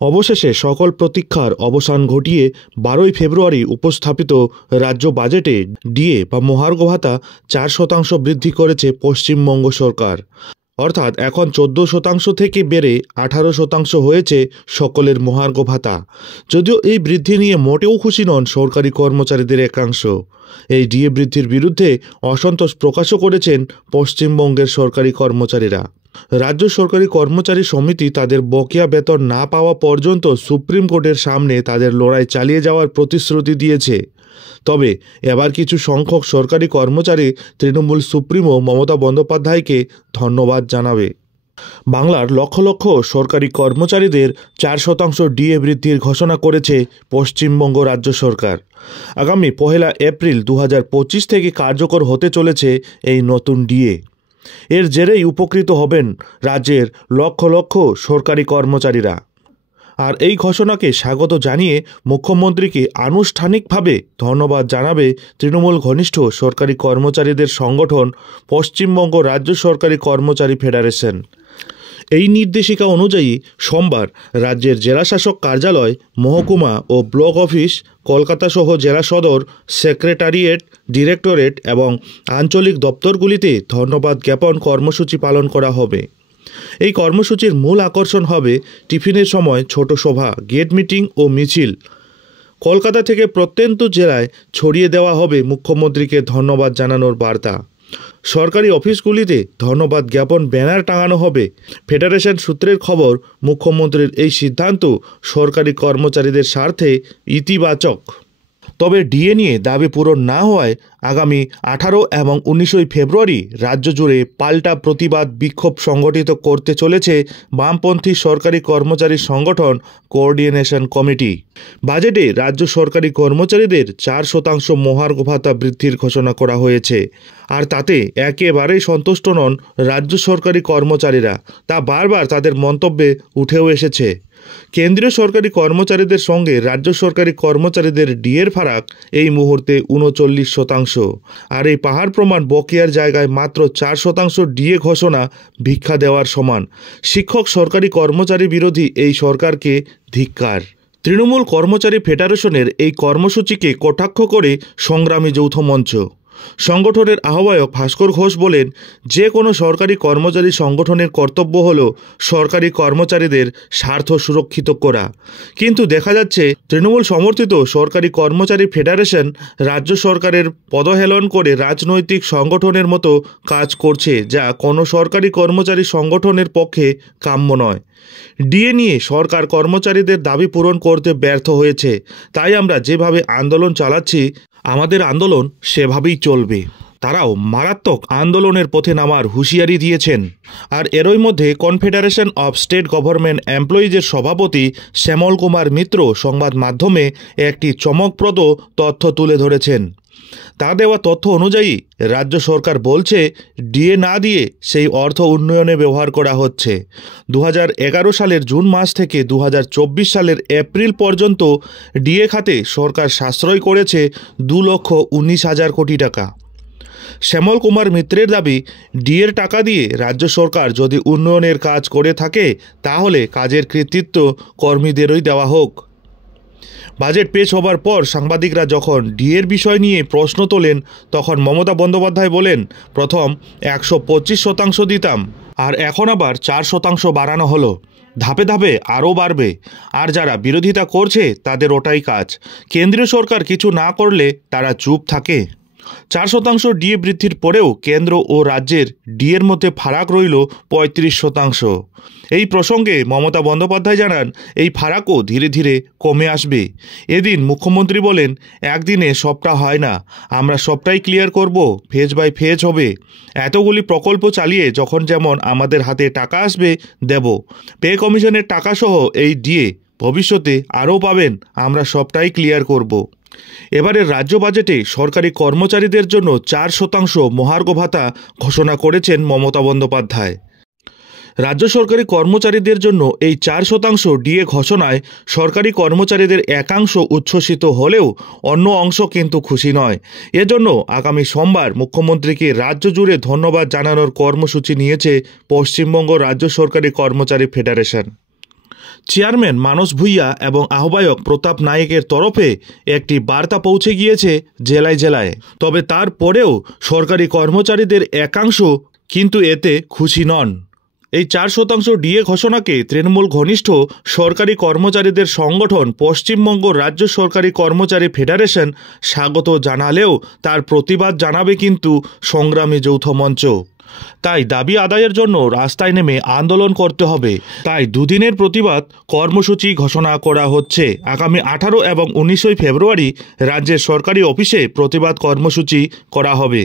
অবশেষে সকল প্রতীক্ষার অবসান ঘটিয়ে 12ই ফেব্রুয়ারি উপস্থাপিত রাজ্য বাজেটে ডিএ বা মহার্ঘ ভাতা 4% বৃদ্ধি করেছে পশ্চিমবঙ্গ সরকার। অর্থাৎ এখন 14% থেকে বেড়ে 18% হয়েছে সকলের মহার্ঘ ভাতা। যদিও এই বৃদ্ধি নিয়ে মোটেও খুশি নন সরকারি কর্মচারীদের একাংশ। এই ডিএ বৃদ্ধির বিরুদ্ধে অসন্তোষ প্রকাশও করেছেন পশ্চিমবঙ্গের সরকারি কর্মচারীরা। রাজ্য সরকারি কর্মচারী সমিতি তাদের বকেয়া বেতন না পাওয়া পর্যন্ত সুপ্রিম কোর্টের সামনে তাদের লড়াই চালিয়ে যাওয়ার প্রতিশ্রুতি দিয়েছে। তবে এবার কিছু সংখ্যক সরকারি কর্মচারী তৃণমূল সুপ্রিমো মমতা বন্দ্যোপাধ্যায়কে ধন্যবাদ জানাবে। বাংলার লক্ষ লক্ষ সরকারি কর্মচারীদের 4% ডিএ বৃদ্ধির ঘোষণা করেছে পশ্চিমবঙ্গ রাজ্য সরকার। আগামী 1 এপ্রিল 2025 থেকে কার্যকর হতে চলেছে এই নতুন ডিএ। এর জেরেই উপকৃত হবেন রাজ্যের লক্ষ লক্ষ সরকারি কর্মচারীরা। আর এই ঘোষণাকে স্বাগত জানিয়ে মুখ্যমন্ত্রীকে আনুষ্ঠানিকভাবে ধন্যবাদ জানাবে তৃণমূল ঘনিষ্ঠ সরকারি কর্মচারীদের সংগঠন পশ্চিমবঙ্গ রাজ্য সরকারি কর্মচারী ফেডারেশন। এই নির্দেশিকা অনুযায়ী সোমবার রাজ্যের জেলাশাসক কার্যালয়, মহকুমা ও ব্লক অফিস, কলকাতা সহ জেলা সদর, সেক্রেটারিয়েট, ডিরেক্টরেট এবং আঞ্চলিক দপ্তরগুলিতে ধন্যবাদ জ্ঞাপন কর্মসূচি পালন করা হবে। এই কর্মসূচির মূল আকর্ষণ হবে টিফিনের সময় ছোট সভা, গেট মিটিং ও মিছিল। কলকাতা থেকে প্রত্যন্ত জেলায় ছড়িয়ে দেওয়া হবে মুখ্যমন্ত্রীকে ধন্যবাদ জানানোর বার্তা। সরকারি অফিসগুলিতে ধন্যবাদ জ্ঞাপন ব্যানার টাঙানো হবে। ফেডারেশন সূত্রের খবর, মুখ্যমন্ত্রীর এই সিদ্ধান্ত সরকারি কর্মচারীদের স্বার্থে ইতিবাচক। তবে ডিএ নিয়ে দাবি পূরণ না হওয়ায় আগামী 18 এবং 19 ফেব্রুয়ারি রাজ্য জুড়ে পাল্টা প্রতিবাদ বিক্ষোভ সংগঠিত করতে চলেছে বামপন্থী সরকারি কর্মচারী সংগঠন কোঅর্ডিনেশন কমিটি। বাজেটে রাজ্য সরকারি কর্মচারীদের 4% মহার্ঘ ভাতা বৃদ্ধির ঘোষণা করা হয়েছে। আর তাতে একেবারেই সন্তুষ্ট নন রাজ্য সরকারি কর্মচারীরা। তা বারবার তাদের মন্তব্যে উঠেও এসেছে। কেন্দ্রীয় সরকারি কর্মচারীদের সঙ্গে রাজ্য সরকারি কর্মচারীদের ডিএর ফারাক এই মুহূর্তে 39%। আর এই পাহাড় প্রমাণ বকেয়ার জায়গায় মাত্র 4% ডিএ ঘোষণা ভিক্ষা দেওয়ার সমান। শিক্ষক সরকারি কর্মচারী বিরোধী এই সরকারকে ধিক্কার। তৃণমূল কর্মচারী ফেডারেশনের এই কর্মসূচিকে কটাক্ষ করে সংগ্রামী যৌথ মঞ্চ সংগঠনের আহ্বায়ক ভাস্কর ঘোষ বলেন, যে কোনো সরকারি কর্মচারী সংগঠনের কর্তব্য হল সরকারি কর্মচারীদের স্বার্থ সুরক্ষিত করা। কিন্তু দেখা যাচ্ছে তৃণমূল সমর্থিত সরকারি কর্মচারী ফেডারেশন রাজ্য সরকারের পদহেলন করে রাজনৈতিক সংগঠনের মতো কাজ করছে, যা কোনো সরকারি কর্মচারী সংগঠনের পক্ষে কাম্য নয়। ডিএ নিয়ে সরকার কর্মচারীদের দাবি পূরণ করতে ব্যর্থ হয়েছে। তাই আমরা যেভাবে আন্দোলন চালাচ্ছি, আমাদের আন্দোলন সেভাবেই চলবে। তারাও মারাত্মক আন্দোলনের পথে নামার হুঁশিয়ারি দিয়েছেন। আর এরই মধ্যে কনফেডারেশন অফ স্টেট গভর্নমেন্ট এমপ্লয়িজের সভাপতি শ্যামল কুমার মিত্র সংবাদ মাধ্যমে একটি চমকপ্রদ তথ্য তুলে ধরেছেন। তা দেওয়া তথ্য অনুযায়ী রাজ্য সরকার বলছে, ডিএ না দিয়ে সেই অর্থ উন্নয়নে ব্যবহার করা হচ্ছে। 2011 সালের জুন মাস থেকে 2024 সালের এপ্রিল পর্যন্ত ডিএ খাতে সরকার সাশ্রয় করেছে 2,19,000 কোটি টাকা। শ্যামল কুমার মিত্রের দাবি, ডিএর টাকা দিয়ে রাজ্য সরকার যদি উন্নয়নের কাজ করে থাকে, তাহলে কাজের কৃতিত্ব কর্মীদেরই দেওয়া হোক। বাজেট পেশ হবার পর সাংবাদিকরা যখন ডিএর বিষয় নিয়ে প্রশ্ন তোলেন, তখন মমতা বন্দ্যোপাধ্যায় বলেন, প্রথম 125% দিতাম, আর এখন আবার 4% বাড়ানো হলো। ধাপে ধাপে আরও বাড়বে। আর যারা বিরোধিতা করছে তাদের ওটাই কাজ। কেন্দ্রীয় সরকার কিছু না করলে তারা চুপ থাকে। 4% ডিএ বৃদ্ধির পরেও কেন্দ্র ও রাজ্যের ডিএর মধ্যে ফারাক রইল 35%। এই প্রসঙ্গে মমতা বন্দ্যোপাধ্যায় জানান, এই ফারাকও ধীরে ধীরে কমে আসবে। এদিন মুখ্যমন্ত্রী বলেন, একদিনে সবটা হয় না, আমরা সবটাই ক্লিয়ার করব, ফেজ বাই ফেজ হবে। এতগুলি প্রকল্প চালিয়ে যখন যেমন আমাদের হাতে টাকা আসবে দেব। পে কমিশনের টাকাসহ এই ডিএ ভবিষ্যতে আরও পাবেন, আমরা সবটাই ক্লিয়ার করব। এবারের রাজ্য বাজেটে সরকারি কর্মচারীদের জন্য 4% মহার্ঘ ভাতা ঘোষণা করেছেন মমতা বন্দ্যোপাধ্যায়। রাজ্য সরকারি কর্মচারীদের জন্য এই 4% ডিএ ঘোষণায় সরকারি কর্মচারীদের একাংশ উচ্ছ্বসিত হলেও অন্য অংশ কিন্তু খুশি নয়। এজন্য আগামী সোমবার মুখ্যমন্ত্রীকে রাজ্য জুড়ে ধন্যবাদ জানানোর কর্মসূচি নিয়েছে পশ্চিমবঙ্গ রাজ্য সরকারি কর্মচারী ফেডারেশন। চেয়ারম্যান মানস ভূঁইয়া এবং আহ্বায়ক প্রতাপ নায়েকের তরফে একটি বার্তা পৌঁছে গিয়েছে জেলায় জেলায়। তবে তারপরেও সরকারি কর্মচারীদের একাংশ কিন্তু এতে খুশি নন। এই 4% ডিএ ঘোষণাকে তৃণমূল ঘনিষ্ঠ সরকারি কর্মচারীদের সংগঠন পশ্চিমবঙ্গ রাজ্য সরকারি কর্মচারী ফেডারেশন স্বাগত জানালেও তার প্রতিবাদ জানাবে কিন্তু সংগ্রামী যৌথ মঞ্চ। তাই দাবি আদায়ের জন্য রাস্তায় নেমে আন্দোলন করতে হবে। তাই দুদিনের প্রতিবাদ কর্মসূচি ঘোষণা করা হচ্ছে। আগামী 18 এবং 19 ফেব্রুয়ারি রাজ্যের সরকারি অফিসে প্রতিবাদ কর্মসূচি করা হবে।